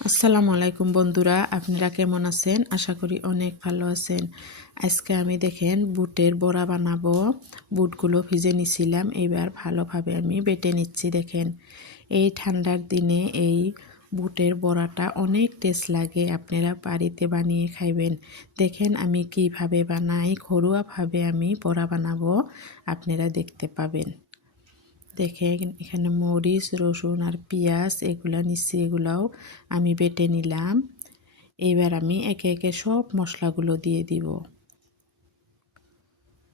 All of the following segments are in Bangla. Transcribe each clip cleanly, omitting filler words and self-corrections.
আসসালামু আলাইকুম বন্ধুরা, আপনারা কেমন আছেন? আশা করি অনেক ভালো আছেন। আজকে আমি দেখেন বুটের বড়া বানাবো। বুটগুলো ভিজে নিছিলাম, এবার ভালোভাবে আমি বেটে নিচ্ছি। দেখেন এই ঠান্ডার দিনে এই বুটের বড়াটা অনেক টেস্ট লাগে, আপনারা বাড়িতে বানিয়ে খাইবেন। দেখেন আমি কিভাবে বানাই, ঘরোয়াভাবে আমি বড়া বানাবো, আপনারা দেখতে পাবেন। দেখেন এখানে মরিচ, রসুন আর পেঁয়াজ এগুলা নিচ্ছি, এগুলাও আমি বেটে নিলাম। এবার আমি একে একে সব মশলাগুলো দিয়ে দিব।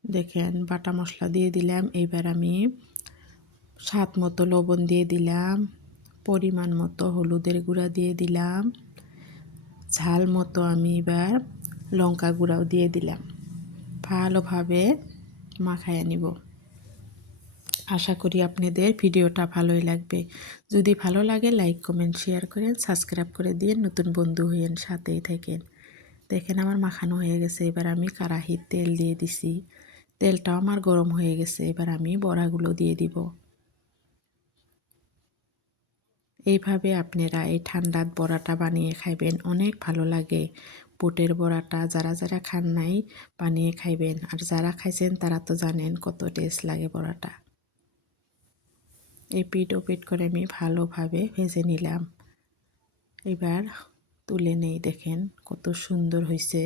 দেখেন বাটা মশলা দিয়ে দিলাম। এবার আমি স্বাদ মতো লবণ দিয়ে দিলাম, পরিমাণ মতো হলুদের গুঁড়া দিয়ে দিলাম, ঝাল মতো আমি এবার লঙ্কা গুঁড়াও দিয়ে দিলাম। ভালোভাবে মাখায় নিব। আশা করি আপনাদের ভিডিওটা ভালোই লাগবে। যদি ভালো লাগে লাইক কমেন্ট শেয়ার করেন, সাবস্ক্রাইব করে দিয়ে নতুন বন্ধু হইয়েন, সাথেই থাকেন। দেখেন আমার মাখানো হয়ে গেছে। এবার আমি কড়াইতে তেল দিয়ে দিছি, তেলটাও আমার গরম হয়ে গেছে। এবার আমি বড়াগুলো দিয়ে দিব। এইভাবে আপনারা এই ঠান্ডার বড়াটা বানিয়ে খাইবেন, অনেক ভালো লাগে। বুটের বড়াটা যারা যারা খান নাই বানিয়ে খাইবেন, আর যারা খাইছেন তারা তো জানেন কত টেস্ট লাগে বড়াটা। এই পিঠ ও পিঠ করে আমি ভালোভাবে ভেজে নিলাম। এবার তুলে নেই। দেখেন কত সুন্দর হয়েছে,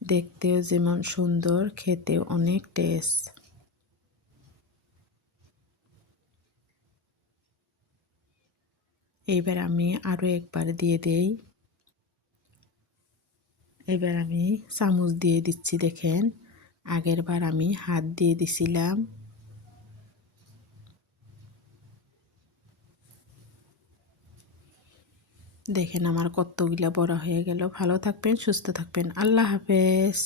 দেখতেও যেমন সুন্দর, খেতেও অনেক টেস্ট। এইবার আমি আরও একবার দিয়ে দেই। এবার আমি চামচ দিয়ে দিচ্ছি। দেখেন আগের বার আমি হাত দিয়ে দিছিলাম। দেখেন আমার কতগুলা বড়া হয়ে গেল। ভালো থাকবেন, সুস্থ থাকবেন। আল্লাহ হাফেজ।